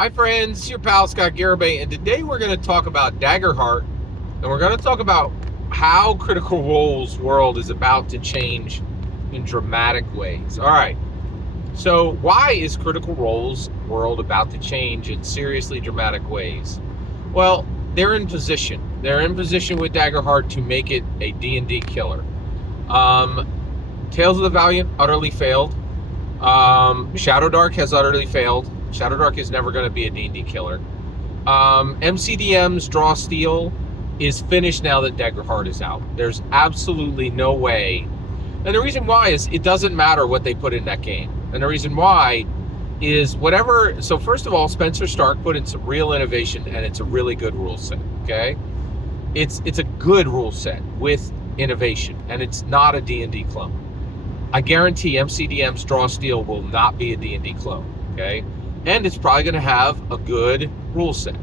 Hi friends, your pal Scott Garibay, and today we're going to talk about Daggerheart, and we're going to talk about how Critical Role's world is about to change in dramatic ways. All right, so why is Critical Role's world about to change in seriously dramatic ways? Well, they're in position. They're in position with Daggerheart to make it a D&D killer. Tales of the Valiant utterly failed. Shadowdark has utterly failed. Shadowdark is never going to be a D&D killer. MCDM's Draw Steel is finished now that Daggerheart is out. There's absolutely no way. And the reason why is it doesn't matter what they put in that game. And the reason why is whatever. So first of all, Spencer Stark put in some real innovation, and it's a really good rule set. Okay, it's a good rule set with innovation, and it's not a D&D clone. I guarantee MCDM's Draw Steel will not be a D&D clone. Okay. And it's probably going to have a good rule set.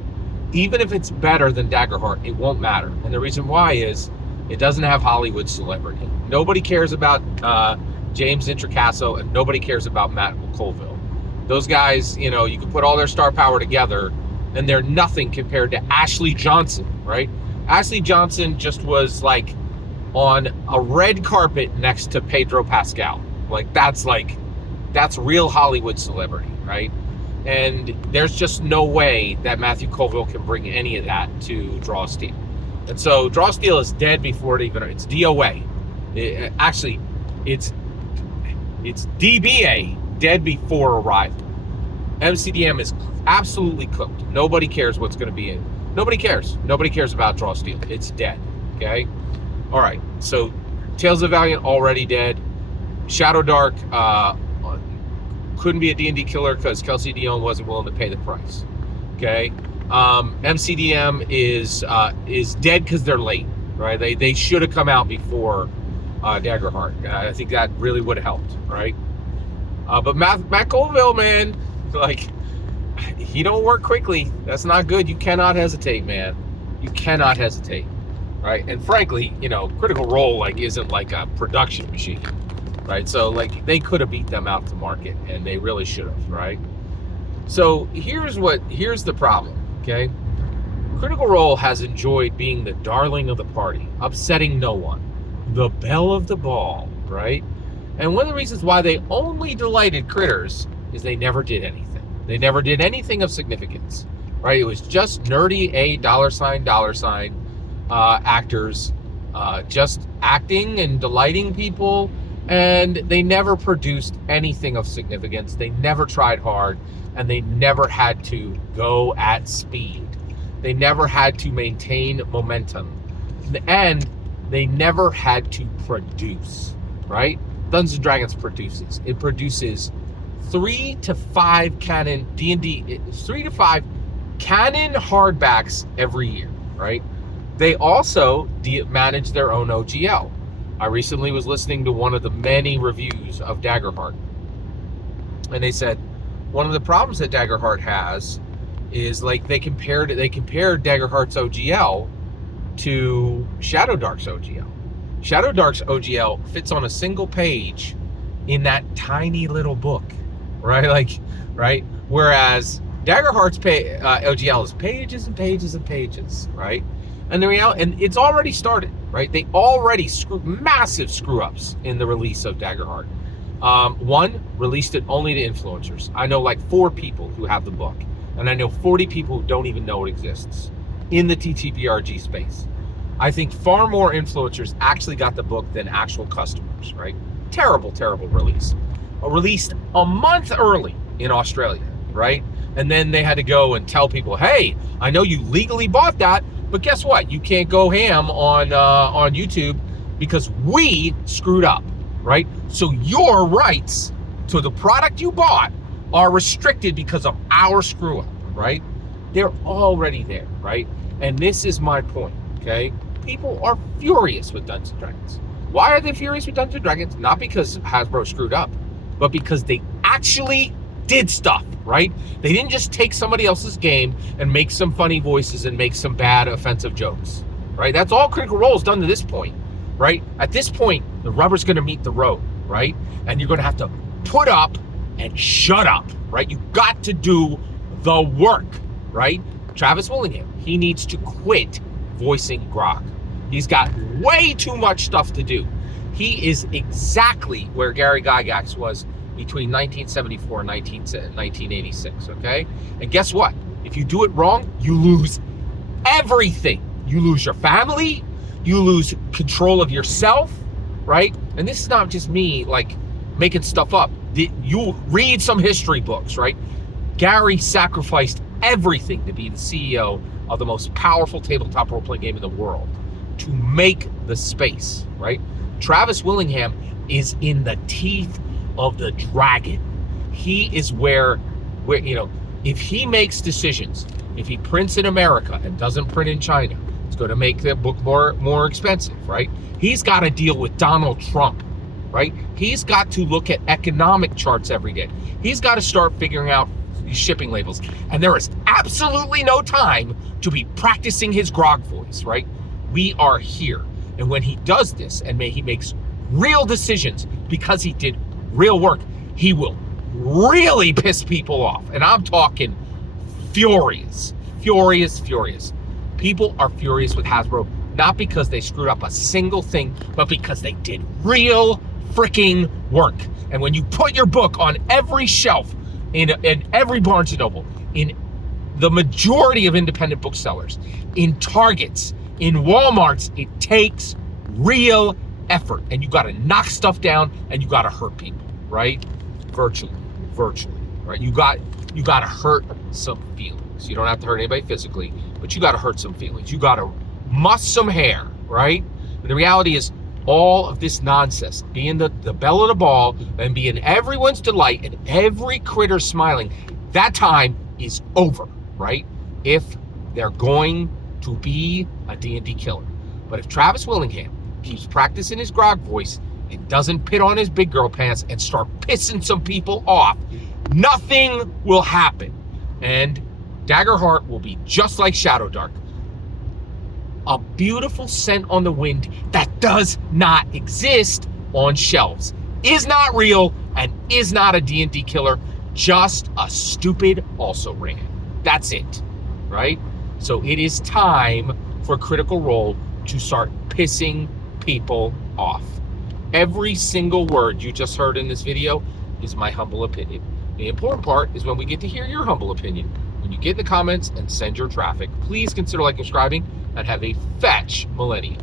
Even if it's better than Daggerheart, it won't matter. And the reason why is it doesn't have Hollywood celebrity. Nobody cares about James Introcaso, and nobody cares about Matt Colville. Those guys, you can put all their star power together, and they're nothing compared to Ashley Johnson, right? Ashley Johnson just was like on a red carpet next to Pedro Pascal. That's real Hollywood celebrity, right? And there's just no way that Matthew Colville can bring any of that to Draw Steel. And so Draw Steel is dead before it's DOA. It's DBA, dead before arrival. MCDM is absolutely cooked. Nobody cares what's going to be in. Nobody cares. Nobody cares about Draw Steel. It's dead. Okay? All right. So Tales of Valiant already dead. Shadowdark, couldn't be a D&D killer because Kelsey Dion wasn't willing to pay the price. Okay, MCDM is dead because they're late. Right, they should have come out before Daggerheart. I think that really would have helped. Right, but Matt Colville, man, he don't work quickly. That's not good. You cannot hesitate, man. You cannot hesitate. Right, and frankly, Critical Role isn't like a production machine. Right, so they could have beat them out to market, and they really should have, right? So here's the problem, okay? Critical Role has enjoyed being the darling of the party, upsetting no one, the belle of the ball, right? And one of the reasons why they only delighted critters is they never did anything. They never did anything of significance, right? It was just nerdy $$ actors, just acting and delighting people. And they never produced anything of significance. They never tried hard, and they never had to go at speed. They never had to maintain momentum, and they never had to produce, right? Dungeons & Dragons produces. It produces 3 to 5 canon D&D, 3 to 5 canon hardbacks every year, right? They also manage their own OGL. I recently was listening to one of the many reviews of Daggerheart, and they said one of the problems that Daggerheart has is they compared Daggerheart's OGL to Shadowdark's OGL. Shadowdark's OGL fits on a single page in that tiny little book, right? Right. Whereas Daggerheart's OGL is pages and pages and pages, right? And the reality, and it's already started, right? They already massive screw ups in the release of Daggerheart. One, released it only to influencers. I know 4 people who have the book, and I know 40 people who don't even know it exists in the TTRPG space. I think far more influencers actually got the book than actual customers, right? Terrible, terrible release. Released a month early in Australia, right? And then they had to go and tell people, hey, I know you legally bought that, but guess what? You can't go ham on YouTube because we screwed up, right? So your rights to the product you bought are restricted because of our screw up, right? They're already there, right? And this is my point, okay? People are furious with Dungeons & Dragons. Why are they furious with Dungeons & Dragons? Not because Hasbro screwed up, but because they actually did stuff, right? They didn't just take somebody else's game and make some funny voices and make some bad offensive jokes, right? That's all Critical Role's done to this point, right? At this point, the rubber's going to meet the road, right? And you're going to have to put up and shut up, right? You got to do the work, right? Travis Willingham, he needs to quit voicing Grog. He's got way too much stuff to do. He is exactly where Gary Gygax was between 1974 and 1986, okay? And guess what? If you do it wrong, you lose everything. You lose your family, you lose control of yourself, right? And this is not just me like making stuff up. You read some history books, right? Gary sacrificed everything to be the CEO of the most powerful tabletop role-playing game in the world to make the space, right? Travis Willingham is in the teeth of the dragon. He is where if he makes decisions, if he prints in America and doesn't print in China, it's going to make the book more expensive, right? He's got to deal with Donald Trump, right? He's got to look at economic charts every day. He's got to start figuring out these shipping labels. And there is absolutely no time to be practicing his Grog voice, right? We are here. And when he does this and he makes real decisions because he did real work, he will really piss people off. And I'm talking furious. People are furious with Hasbro, not because they screwed up a single thing, but because they did real freaking work. And when you put your book on every shelf in every Barnes & Noble, in the majority of independent booksellers, in Targets, in Walmarts, it takes real effort. And you got to knock stuff down and you got to hurt people, right? Virtually, right? You got to hurt some feelings. You don't have to hurt anybody physically, but you got to hurt some feelings. You got to muss some hair, right? And the reality is, all of this nonsense, being the belle of the ball and being everyone's delight and every critter smiling, that time is over, right? If they're going to be a D&D killer. But if Travis Willingham keeps practicing his Grog voice and doesn't pit on his big girl pants and start pissing some people off, nothing will happen. And Daggerheart will be just like Shadowdark, a beautiful scent on the wind that does not exist on shelves, is not real, and is not a D&D killer, just a stupid also ran. That's it, right? So it is time for Critical Role to start pissing people off. Every single word you just heard in this video is my humble opinion. The important part is when we get to hear your humble opinion. When you get in the comments and send your traffic, please consider liking and subscribing, and have a fetch millennium.